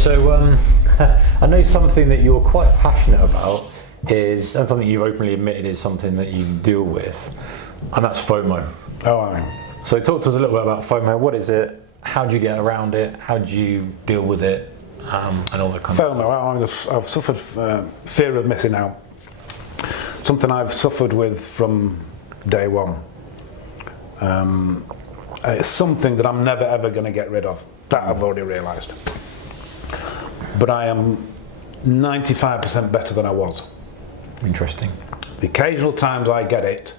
So I know something that you're quite passionate about is, and something you've openly admitted is something that you deal with, and that's FOMO. So talk to us a little bit about FOMO. What is it? How do you get around it? How do you deal with it? And all that kind of FOMO, I've suffered fear of missing out. Something I've suffered with from day one. It's something that I'm never ever going to get rid of. That I've already realised. But I am 95% better than I was. Interesting. The occasional times I get it,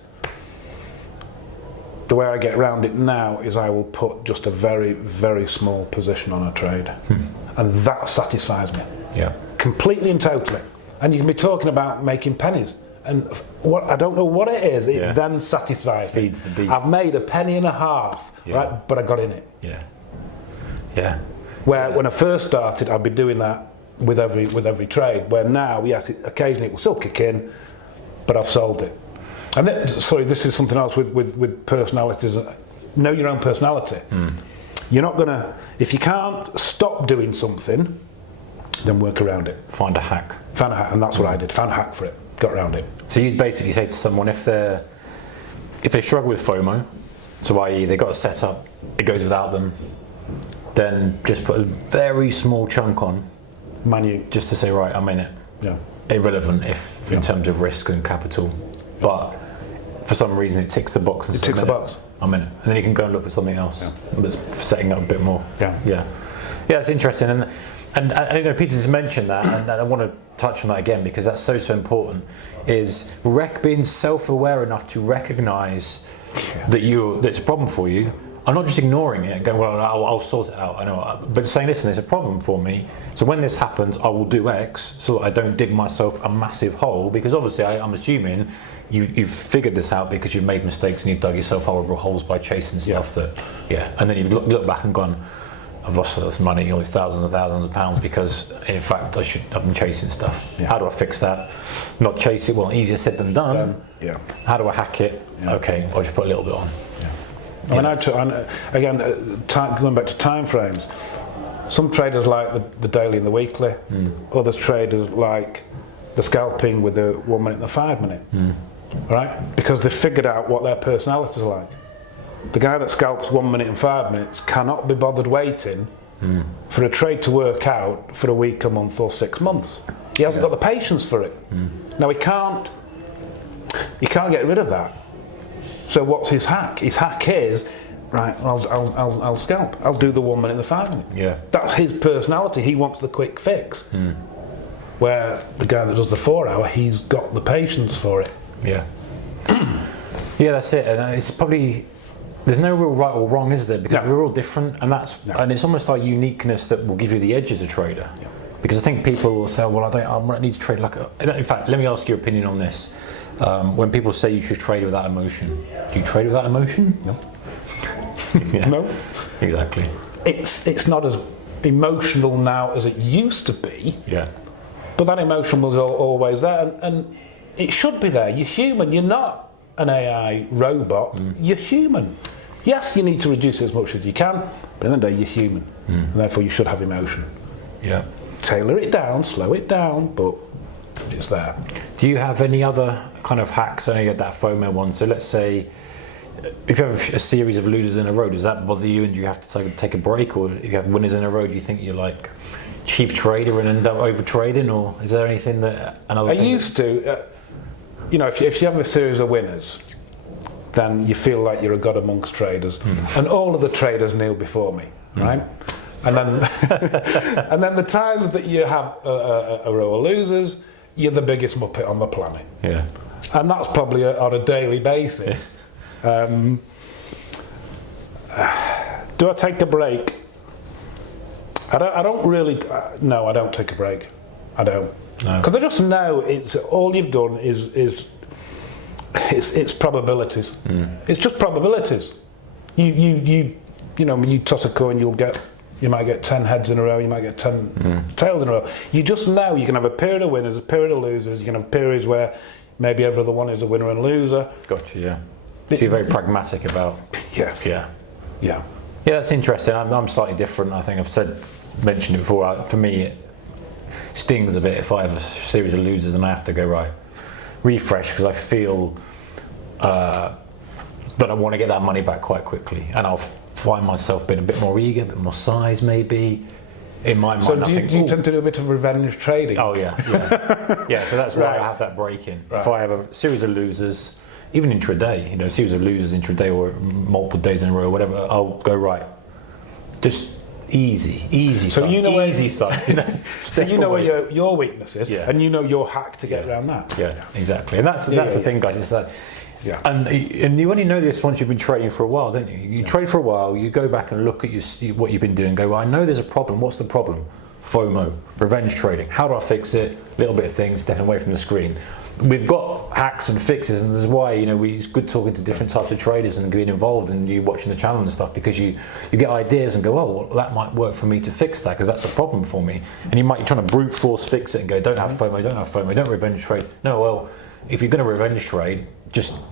the way I get around it now is I will put just a very, very small position on a trade. And that satisfies me. Yeah. Completely and totally. And you can be talking about making pennies. And what I don't know what it is, it then satisfies me. Feeds the beast. I've made a penny and a half, right? But I got in it. Yeah. Yeah. Where when I first started, I'd be doing that with every trade. Where now, yes, occasionally it will still kick in, but I've sold it. And this is something else with personalities. Know your own personality. You're not gonna, if you can't stop doing something, then work around it. Find a hack. Found a hack, and that's what I did. Found a hack for it. Got around it. So you'd basically say to someone, if they struggle with FOMO, so i.e. they got a setup, it goes without them, then just put a very small chunk on, just to say, right, I'm in it. Yeah. Irrelevant in terms of risk and capital, but for some reason it ticks the box. And it ticks the box. I'm in it, and then you can go and look at something else that's setting up a bit more. Yeah, it's interesting, and I know Peter's mentioned that, and I want to touch on that again because that's so important. Is being self-aware enough to recognise that it's a problem for you. I'm not just ignoring it and going, well, I'll sort it out. I know, but saying, listen, it's a problem for me. So when this happens, I will do X, so that I don't dig myself a massive hole. Because obviously, I'm assuming you've figured this out because you've made mistakes and you've dug yourself horrible holes by chasing stuff and then you've looked back and gone, I've lost all this money, all these thousands of pounds because in fact I've been chasing stuff. How do I fix that? Not chase it. Well, easier said than done. How do I hack it? Okay, I'll just put a little bit on. Going back to time frames, some traders like the daily and the weekly. Other traders like the scalping with the 1 minute and the 5 minute. Right? Because they've figured out what their personalities are like. The guy that scalps 1 minute and 5 minutes cannot be bothered waiting for a trade to work out for a week, a month, or 6 months. He hasn't got the patience for it. Now he can't get rid of that. So what's his hack? His hack is, right, I'll scalp. I'll do the 1 minute and the 5 minute. Yeah. That's his personality. He wants the quick fix. Where the guy that does the 4 hour, he's got the patience for it. Yeah. Yeah, that's it. And it's probably, there's no real right or wrong, is there? Because we're all different, and and it's almost like uniqueness that will give you the edge as a trader. Because I think people will say, well, I need to trade like a... In fact, let me ask your opinion on this. When people say you should trade without emotion, do you trade without emotion? No. No. Exactly. It's not as emotional now as it used to be. Yeah. But that emotion was always there, and it should be there. You're human. You're not an AI robot. You're human. Yes, you need to reduce it as much as you can, but in the day, you're human, and therefore you should have emotion. Yeah. Tailor it down, slow it down, but it's there. Do you have any other kind of hacks? I know you had that FOMO one. So let's say if you have a series of losers in a row, does that bother you and you have to take a break? Or if you have winners in a row, do you think you're like chief trader and end up over trading? Or is there anything that I used to, if you have a series of winners, then you feel like you're a god amongst traders. And all of the traders kneel before me, right? And then and then the times that you have a row of losers, you're the biggest muppet on the planet. Yeah. And that's probably on a daily basis. Do I take a break? I don't really. No, I don't take a break. I don't. Because I just know it's all you've done is it's probabilities. It's just probabilities. You when you toss a coin, you might get 10 heads in a row, you might get 10 tails in a row. You just know you can have a period of winners, a period of losers, you can have periods where maybe every other one is a winner and loser. Gotcha, yeah. So you're very pragmatic about... Yeah, that's interesting. I'm slightly different. I think I've said mentioned it before. For me, it stings a bit if I have a series of losers and I have to go right, refresh, because I feel that I want to get that money back quite quickly, and I'll find myself being a bit more eager, a bit more size maybe. In my mind, so do you tend to do a bit of revenge trading? Oh yeah. Yeah. So that's why I have that break in. Right. If I have a series of losers, even intraday, a series of losers intraday or multiple days in a row, or whatever, I'll go right. Just easy. So side, you know easy side. So you know where your weakness is, and you know your hack to get around that. Yeah, exactly. And that's the thing, guys. It's that. Yeah. And you only know this once you've been trading for a while, don't you? You trade for a while, you go back and look at what you've been doing, go, well, I know there's a problem. What's the problem? FOMO, revenge trading. How do I fix it? Little bit of things, stepping away from the screen. We've got hacks and fixes, and that's why it's good talking to different types of traders and being involved and you watching the channel and stuff, because you get ideas and go, oh, well, that might work for me to fix that because that's a problem for me. And you're trying to brute force fix it and go, don't have FOMO, don't revenge trade. No, well, if you're going to revenge trade,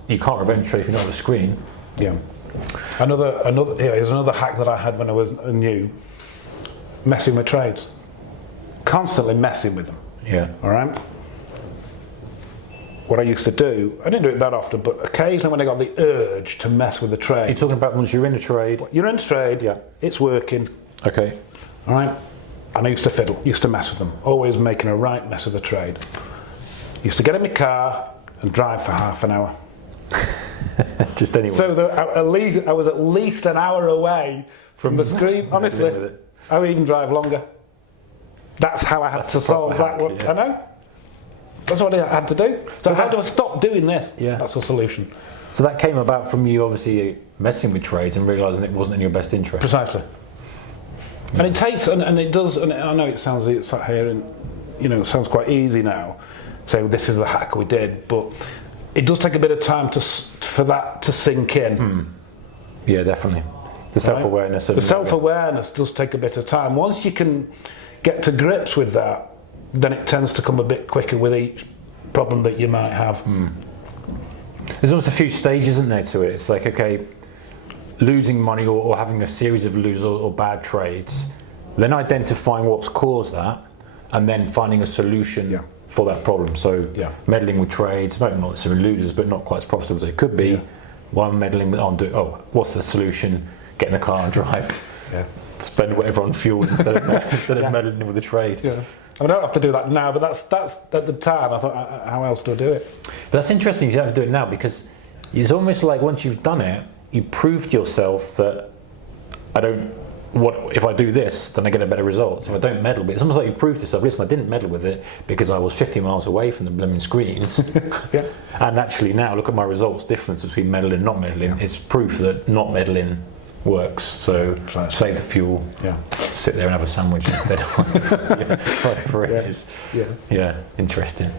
you can't revenge trade if you're not on the screen. Yeah. Here's another hack that I had when I was new. Messing with trades. Constantly messing with them. Yeah. All right. What I used to do, I didn't do it that often, but occasionally when I got the urge to mess with the trade. You're talking about once you're in a trade. You're in a trade. Yeah. It's working. Okay. All right. And I used to fiddle. Used to mess with them. Always making a right mess of the trade. Used to get in my car and drive for half an hour. Just anyway. So I was at least an hour away from the screen. Honestly, I would even drive longer. That's how I had to solve that one. Yeah. I know. That's what I had to do. So how do I stop doing this? Yeah. That's the solution. So that came about from you obviously messing with trades and realising it wasn't in your best interest. Precisely. And it takes, and it does, and I know it sounds sat here and it sounds quite easy now. So this is the hack we did, but it does take a bit of time for that to sink in. Yeah, definitely. The self-awareness. The self-awareness does take a bit of time. Once you can get to grips with that, then it tends to come a bit quicker with each problem that you might have. There's almost a few stages, isn't there, to it? It's like, okay, losing money or having a series of losers or bad trades, then identifying what's caused that, and then finding a solution for that problem. So meddling with trades, maybe not necessarily losers, but not quite as profitable as it could be. While meddling on what's the solution? Get in the car and drive. Spend whatever on fuel instead of meddling with the trade. Yeah. I don't have to do that now, but that's at the time. I thought, how else do I do it? But that's interesting. You don't have to do it now because it's almost like once you've done it, you prove to yourself that if I do this, then I get a better result. So if I don't meddle with it, it's almost like you prove to yourself, listen, I didn't meddle with it because I was 50 miles away from the blooming screens. And actually now, look at my results difference between meddling and not meddling. It's proof that not meddling works. So save the fuel, sit there and have a sandwich instead of whatever it is. Yeah, interesting.